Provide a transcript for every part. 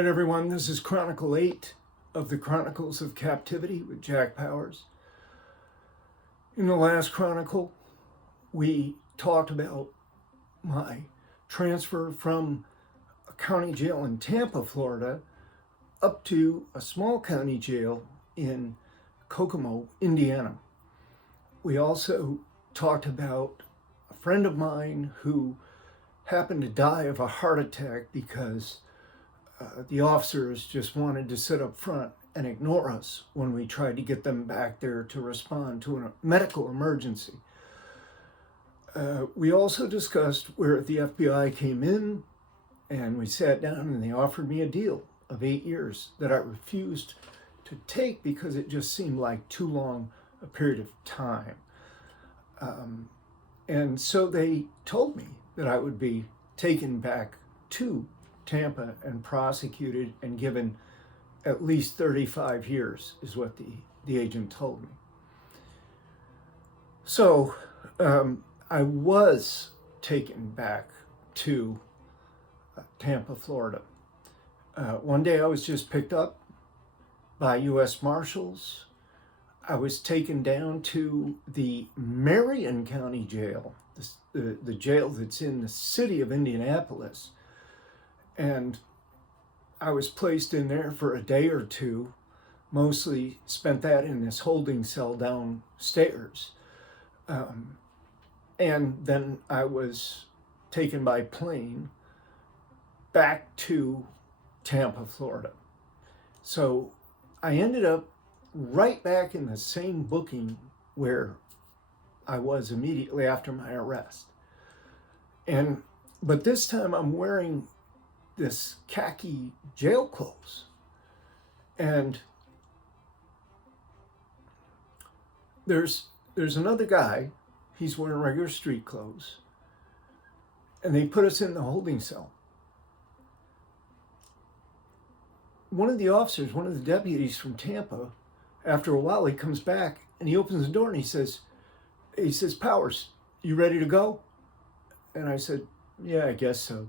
right, everyone, this is Chronicle 8 of the Chronicles of Captivity with Jack Powers. In the last Chronicle, we talked about my transfer from a county jail in Tampa, Florida, up to a small county jail in Kokomo, Indiana. We also talked about a friend of mine who happened to die of a heart attack because the officers just wanted to sit up front and ignore us when we tried to get them back there to respond to a medical emergency. We also discussed where the FBI came in, and we sat down and they offered me a deal of 8 years that I refused to take because it just seemed like too long a period of time. And so they told me that I would be taken back to Tampa and prosecuted and given at least 35 years is what the agent told me. So I was taken back to Tampa, Florida. One day I was just picked up by U.S. marshals. I was taken down to the Marion County Jail, the jail that's in the city of Indianapolis. And I was placed in there for a day or two, mostly spent that in this holding cell downstairs. And then I was taken by plane back to Tampa, Florida. So I ended up right back in the same booking where I was immediately after my arrest. But this time I'm wearing this khaki jail clothes. And there's another guy, he's wearing regular street clothes, and they put us in the holding cell. One of the officers, one of the deputies from Tampa, after a while he comes back and he opens the door and he says, "Powers, you ready to go?" And I said, "Yeah, I guess so."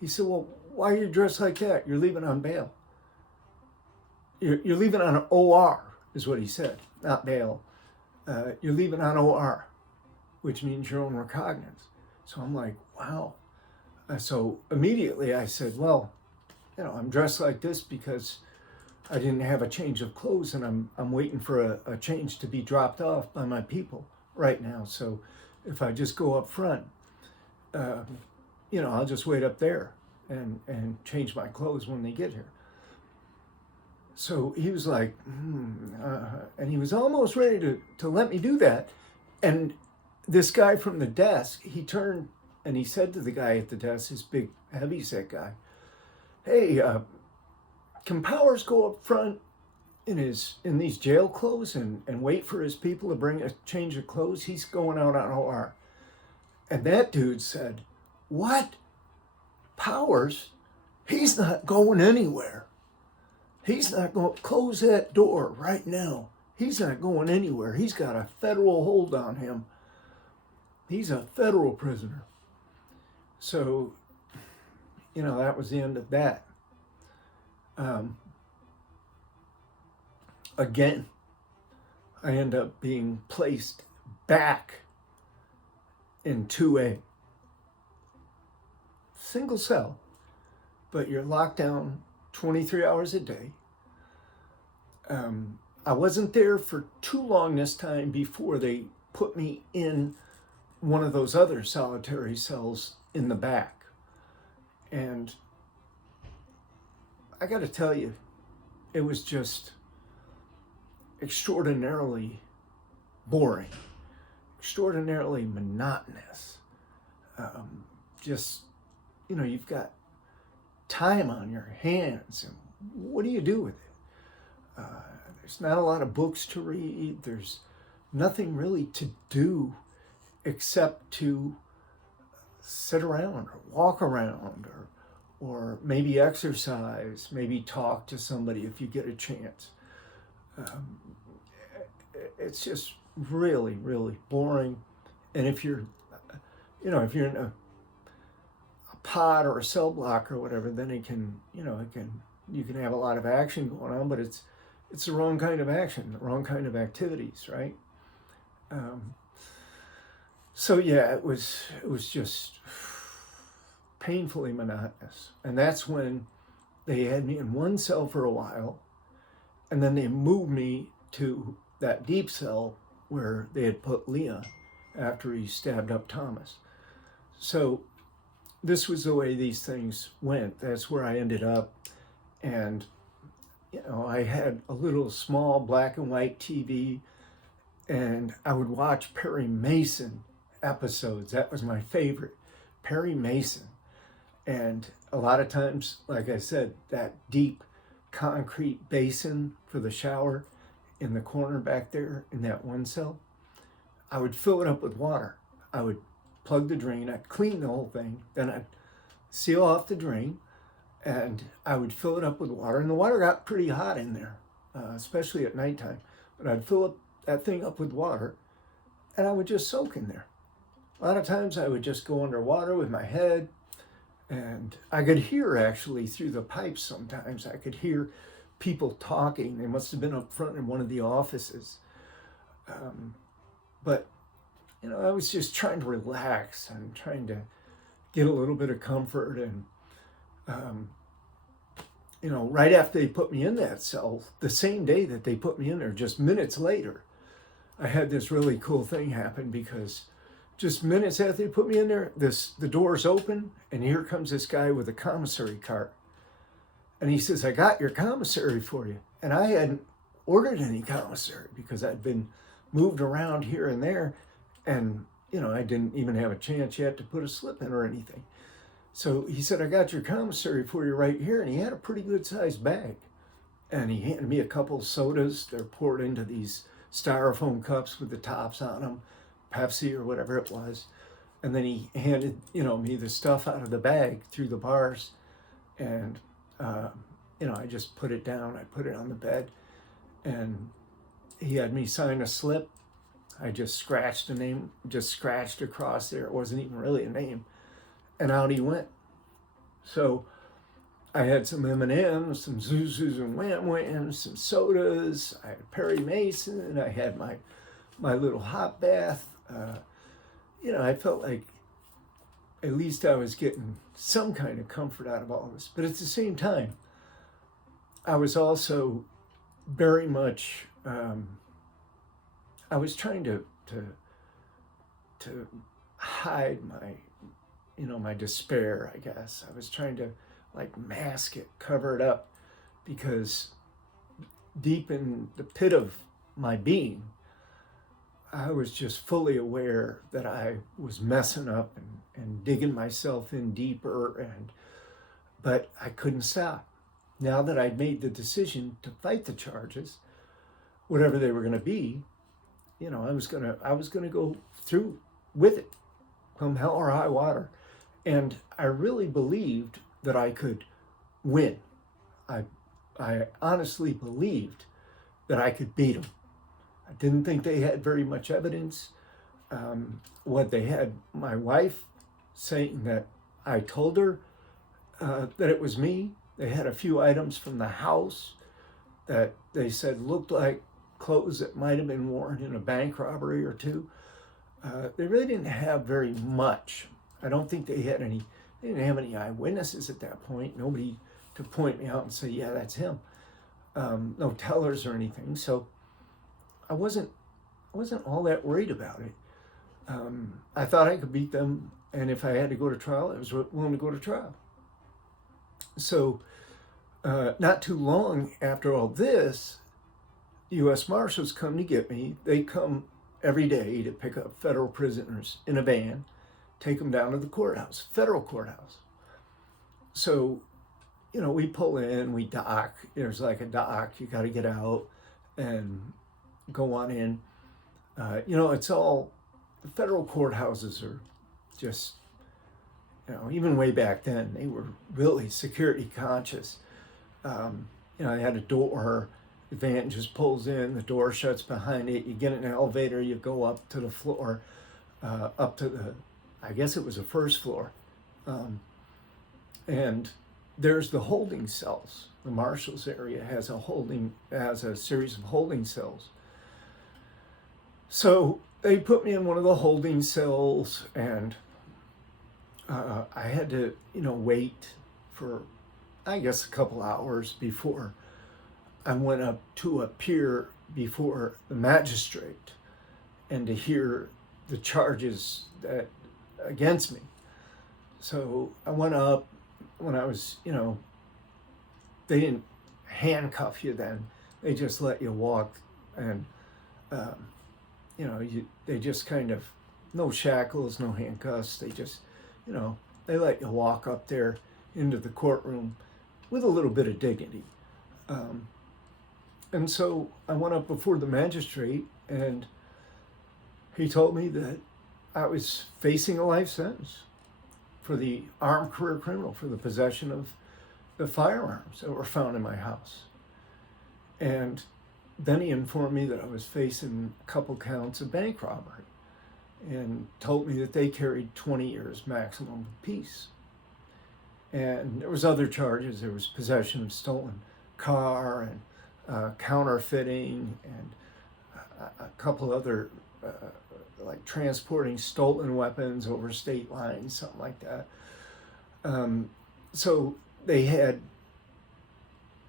He said, "Well, why are you dressed like that? You're leaving on bail. You're leaving on an OR," is what he said, not bail. You're leaving on OR, which means your own recognizance. So I'm like, wow. So immediately I said, well, I'm dressed like this because I didn't have a change of clothes, and I'm waiting for a change to be dropped off by my people right now. So if I just go up front, I'll just wait up there and change my clothes when they get here. So he was like, and he was almost ready to let me do that. And this guy from the desk, he turned and he said to the guy at the desk, this big, heavyset guy, "Hey, can Powers go up front in these jail clothes and wait for his people to bring a change of clothes? He's going out on OR." And that dude said, "What? Powers? He's not going anywhere. He's not going to close that door right now. He's not going anywhere. He's got a federal hold on him. He's a federal prisoner." So, that was the end of that. Again, I end up being placed back in 2A. Single cell, but you're locked down 23 hours a day. I wasn't there for too long this time before they put me in one of those other solitary cells in the back. And I got to tell you, it was just extraordinarily boring, extraordinarily monotonous. You've got time on your hands, and what do you do with it? There's not a lot of books to read. There's nothing really to do except to sit around or walk around or maybe exercise, maybe talk to somebody if you get a chance. It's just really, really boring. And if you're in a pod or a cell block or whatever, then you can have a lot of action going on, but it's the wrong kind of action, the wrong kind of activities, right? So yeah, it was just painfully monotonous. And that's when they had me in one cell for a while, and then they moved me to that deep cell where they had put Leon after he stabbed up Thomas. So this was the way these things went. That's where I ended up. And, I had a little small black and white TV, and I would watch Perry Mason episodes. That was my favorite, Perry Mason. And a lot of times, like I said, that deep concrete basin for the shower in the corner back there in that one cell, I would fill it up with water. I would plug the drain, I'd clean the whole thing, then I'd seal off the drain, and I would fill it up with water. And the water got pretty hot in there, especially at nighttime. But I'd fill up that thing up with water, and I would just soak in there. A lot of times I would just go underwater with my head, and I could hear actually through the pipes sometimes. I could hear people talking. They must have been up front in one of the offices. But, I was just trying to relax and trying to get a little bit of comfort. And, right after they put me in that cell, the same day that they put me in there, just minutes later, I had this really cool thing happen, because just minutes after they put me in there, the doors open, and here comes this guy with a commissary cart. And he says, "I got your commissary for you." And I hadn't ordered any commissary because I'd been moved around here and there. And, I didn't even have a chance yet to put a slip in or anything. So he said, "I got your commissary for you right here." And he had a pretty good sized bag. And he handed me a couple of sodas. They're poured into these styrofoam cups with the tops on them, Pepsi or whatever it was. And then he handed, me the stuff out of the bag through the bars. And, I just put it down. I put it on the bed. And he had me sign a slip. I just scratched a name, just scratched across there. It wasn't even really a name. And out he went. So I had some M&Ms, some Zuzus and Wham Whams, some sodas. I had Perry Mason. I had my little hot bath. I felt like at least I was getting some kind of comfort out of all this. But at the same time, I was also very much, I was trying to hide my despair, I guess. I was trying to mask it, cover it up, because deep in the pit of my being, I was just fully aware that I was messing up and digging myself in deeper, but I couldn't stop. Now that I'd made the decision to fight the charges, whatever they were going to be, I was gonna go through with it, come hell or high water. And I really believed that I could win. I honestly believed that I could beat them. I didn't think they had very much evidence. What they had, my wife saying that I told her that it was me. They had a few items from the house that they said looked like clothes that might have been worn in a bank robbery or two. They really didn't have very much. I don't think they didn't have any eyewitnesses at that point. Nobody to point me out and say, yeah, that's him. No tellers or anything. So I wasn't all that worried about it. I thought I could beat them, and if I had to go to trial, I was willing to go to trial. So not too long after all this, U.S. Marshals come to get me. They come every day to pick up federal prisoners in a van, take them down to the courthouse, federal courthouse. So, we pull in, we dock. There's like a dock. You got to get out and go on in. It's all, the federal courthouses are just, even way back then, they were really security conscious. I had a door, the van just pulls in, the door shuts behind it, you get in an elevator, you go up to the floor, up to I guess it was the first floor. And there's the holding cells. The marshals area has a series of holding cells. So they put me in one of the holding cells, and I had to, wait for, I guess, a couple hours before I went up to appear before the magistrate and to hear the charges that against me. So I went up when I was, they didn't handcuff you then. They just let you walk, and they just kind of, no shackles, no handcuffs. They just, they let you walk up there into the courtroom with a little bit of dignity. And so I went up before the magistrate, and he told me that I was facing a life sentence for the armed career criminal, for the possession of the firearms that were found in my house. And then he informed me that I was facing a couple counts of bank robbery, and told me that they carried 20 years maximum peace. And there was other charges. There was possession of stolen car, and counterfeiting, and a couple other, like transporting stolen weapons over state lines, something like that. So they had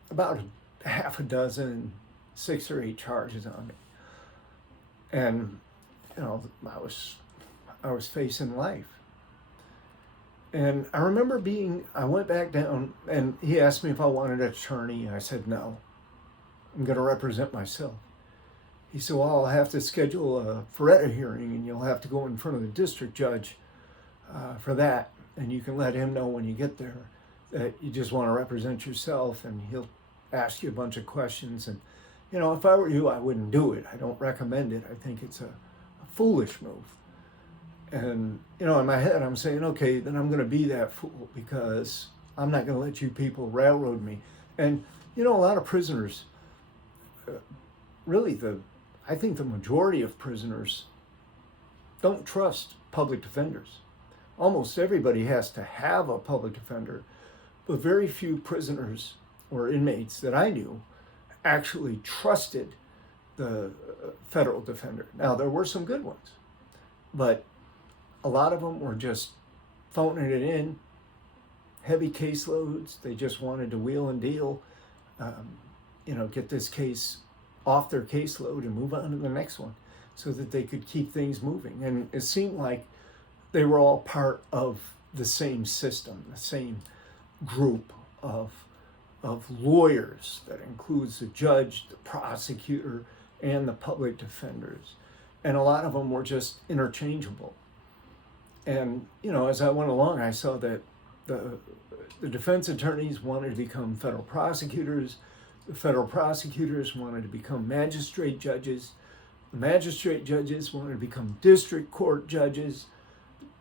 about a half a dozen, 6 or 8 charges on me. And, I was facing life. And I remember I went back down, and he asked me if I wanted an attorney. I said, no, I'm going to represent myself. He said, well, I'll have to schedule a Feretta hearing, and you'll have to go in front of the district judge for that. And you can let him know when you get there that you just want to represent yourself, and he'll ask you a bunch of questions. And, if I were you, I wouldn't do it. I don't recommend it. I think it's a foolish move. And, in my head, I'm saying, okay, then I'm going to be that fool, because I'm not going to let you people railroad me. And, a lot of prisoners, I think the majority of prisoners don't trust public defenders. Almost everybody has to have a public defender, but very few prisoners or inmates that I knew actually trusted the federal defender. Now, there were some good ones, but a lot of them were just phoning it in, heavy caseloads. They just wanted to wheel and deal, get this case off their caseload and move on to the next one so that they could keep things moving. And it seemed like they were all part of the same system, the same group of lawyers that includes the judge, the prosecutor, and the public defenders. And a lot of them were just interchangeable. And, as I went along, I saw that the defense attorneys wanted to become federal prosecutors. The federal prosecutors wanted to become magistrate judges. The magistrate judges wanted to become district court judges.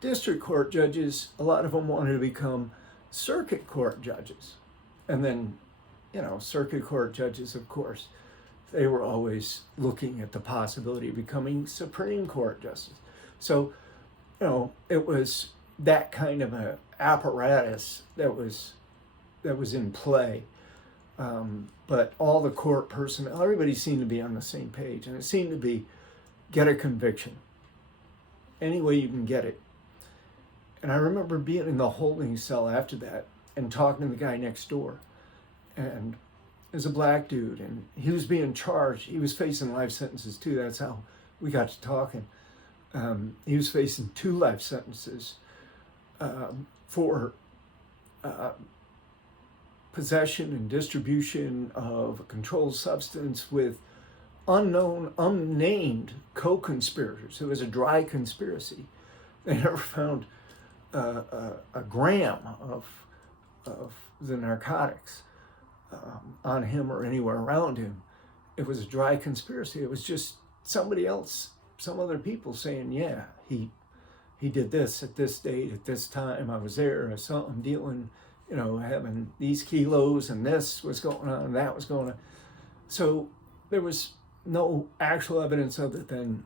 District court judges, a lot of them wanted to become circuit court judges. And then, circuit court judges, of course, they were always looking at the possibility of becoming Supreme Court justice. So, it was that kind of an apparatus that was in play. But all the court personnel, everybody seemed to be on the same page, and it seemed to be get a conviction any way you can get it. And I remember being in the holding cell after that and talking to the guy next door, and there's a black dude, and he was being charged. He was facing life sentences too. That's how we got to talking. He was facing 2 life sentences for possession and distribution of a controlled substance with unnamed co-conspirators. It was a dry conspiracy. They never found a gram of the narcotics on him or anywhere around him. It was a dry conspiracy. It was just somebody else, some other people saying, yeah, he did this at this date, at this time, I was there, I saw him dealing, having these kilos, and this was going on, and that was going on. So there was no actual evidence other than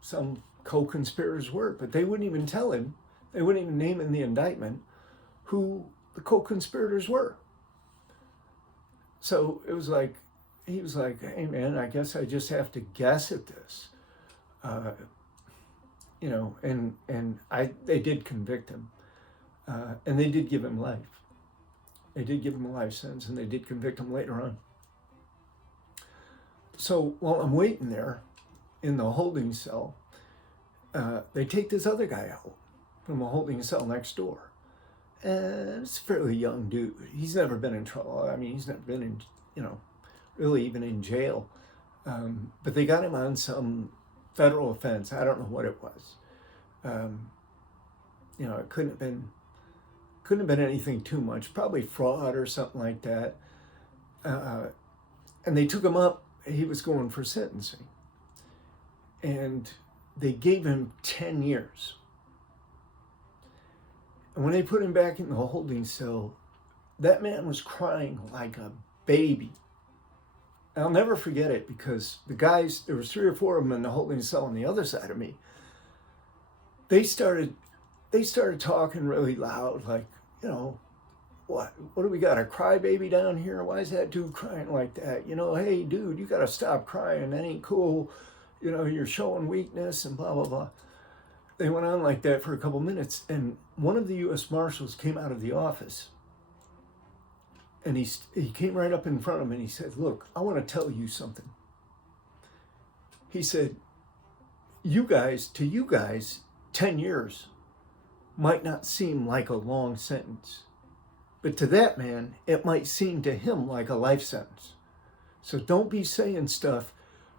some co-conspirators were, but they wouldn't even tell him, they wouldn't even name in the indictment who the co-conspirators were. So it was like, he was like, hey man, I guess I just have to guess at this. They did convict him. And they did give him life. They did give him a life sentence, and they did convict him later on. So while I'm waiting there in the holding cell, they take this other guy out from a holding cell next door. And it's a fairly young dude. He's never been in trouble. I mean, he's never been in, really even in jail. But they got him on some federal offense. I don't know what it was. It couldn't have been anything too much. Probably fraud or something like that. And they took him up. He was going for sentencing. And they gave him 10 years. And when they put him back in the holding cell, that man was crying like a baby. I'll never forget it, because the guys, there was 3 or 4 of them in the holding cell on the other side of me. They started talking really loud, like, what do we got, a crybaby down here? Why is that dude crying like that? Hey dude, you gotta stop crying, that ain't cool. You're showing weakness and blah, blah, blah. They went on like that for a couple minutes, and one of the U.S. marshals came out of the office, and he came right up in front of him, and he said, look, I want to tell you something. He said, to you guys, 10 years might not seem like a long sentence, but to that man, it might seem to him like a life sentence. So don't be saying stuff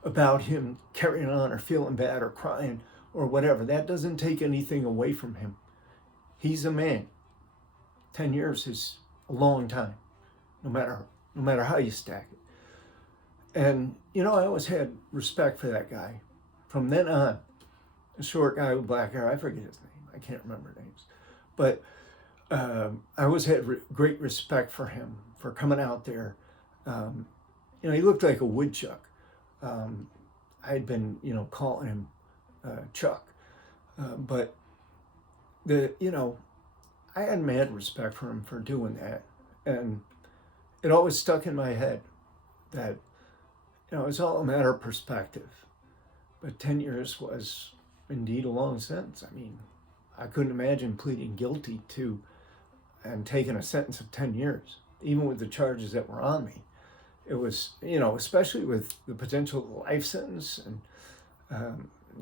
about him carrying on or feeling bad or crying or whatever. That doesn't take anything away from him. He's a man. 10 years is a long time, no matter how you stack it. And, I always had respect for that guy. From then on, a short guy with black hair, I forget his name. I can't remember names. But I always had great respect for him, for coming out there. He looked like a woodchuck. I'd been, calling him Chuck. But I had mad respect for him for doing that. And it always stuck in my head that, it's all a matter of perspective. But 10 years was indeed a long sentence. I mean, I couldn't imagine pleading guilty to and taking a sentence of 10 years, even with the charges that were on me. It was, especially with the potential life sentence. And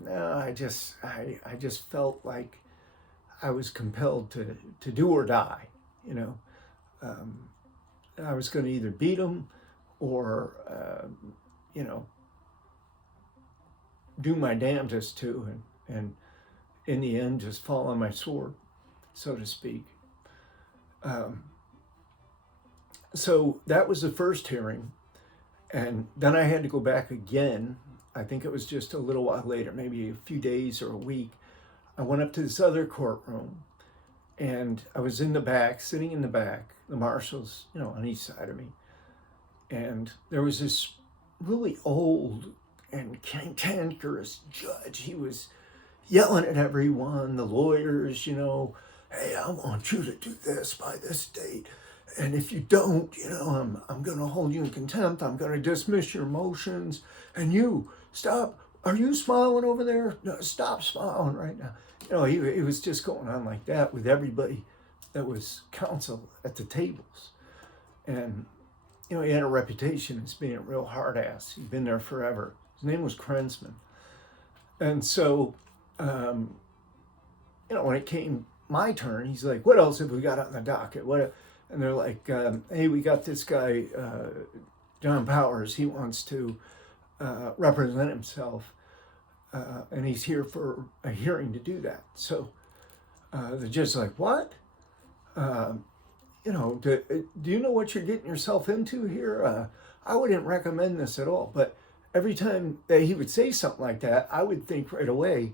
I just felt like I was compelled to do or die. I was going to either beat him or, do my damnedest to, and in the end, just fall on my sword, so to speak. So that was the first hearing. And then I had to go back again. I think it was just a little while later, maybe a few days or a week. I went up to this other courtroom, and I was in the back, sitting in the back, the marshals, on each side of me. And there was this really old and cantankerous judge. He was yelling at everyone, the lawyers, hey, I want you to do this by this date. And if you don't, I'm going to hold you in contempt. I'm going to dismiss your motions. And you, stop. Are you smiling over there? No, stop smiling right now. He was just going on like that with everybody that was counsel at the tables. And, he had a reputation as being a real hard ass. He'd been there forever. His name was Krensman. And so, when it came my turn, he's like, what else have we got on the docket? And they're like, hey, we got this guy, John Powers. He wants to represent himself, and he's here for a hearing to do that. So the judge's like, what? Do you know what you're getting yourself into here? I wouldn't recommend this at all. But every time that he would say something like that, I would think right away,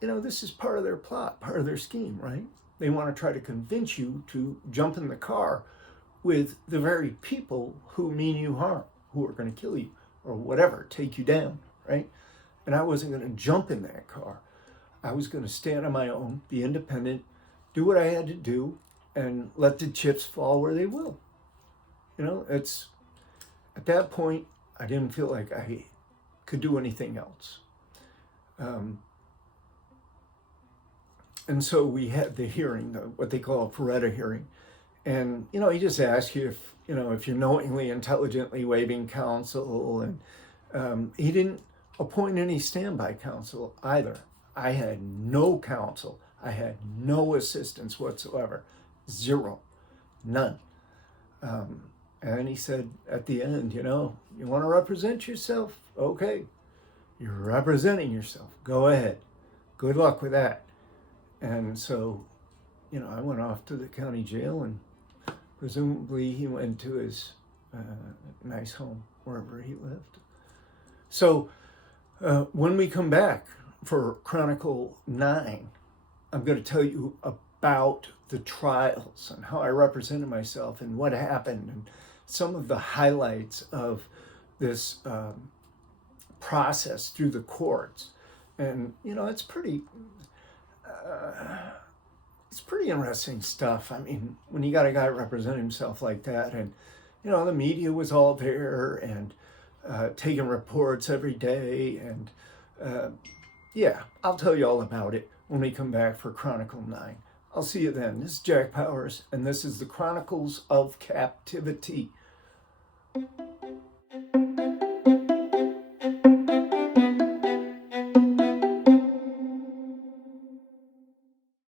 this is part of their plot, part of their scheme, right? They want to try to convince you to jump in the car with the very people who mean you harm, who are going to kill you or whatever, take you down, right? And I wasn't going to jump in that car. I was going to stand on my own, be independent, do what I had to do, and let the chips fall where they will. You know, it's at that point I didn't feel like I could do anything else. And so we had the hearing, what they call a Pareto hearing. And, you know, he just asks you if you're knowingly, intelligently waiving counsel. And he didn't appoint any standby counsel either. I had no counsel. I had no assistance whatsoever. Zero. None. And he said at the end, you want to represent yourself? Okay. You're representing yourself. Go ahead. Good luck with that. And so, I went off to the county jail, and presumably he went to his nice home, wherever he lived. So when we come back for Chronicle 9, I'm going to tell you about the trials and how I represented myself and what happened and some of the highlights of this process through the courts. And, it's pretty interesting stuff. I mean, when you got a guy represent himself like that, and, the media was all there and taking reports every day. And I'll tell you all about it when we come back for Chronicle 9. I'll see you then. This is Jack Powers, and this is the Chronicles of Captivity.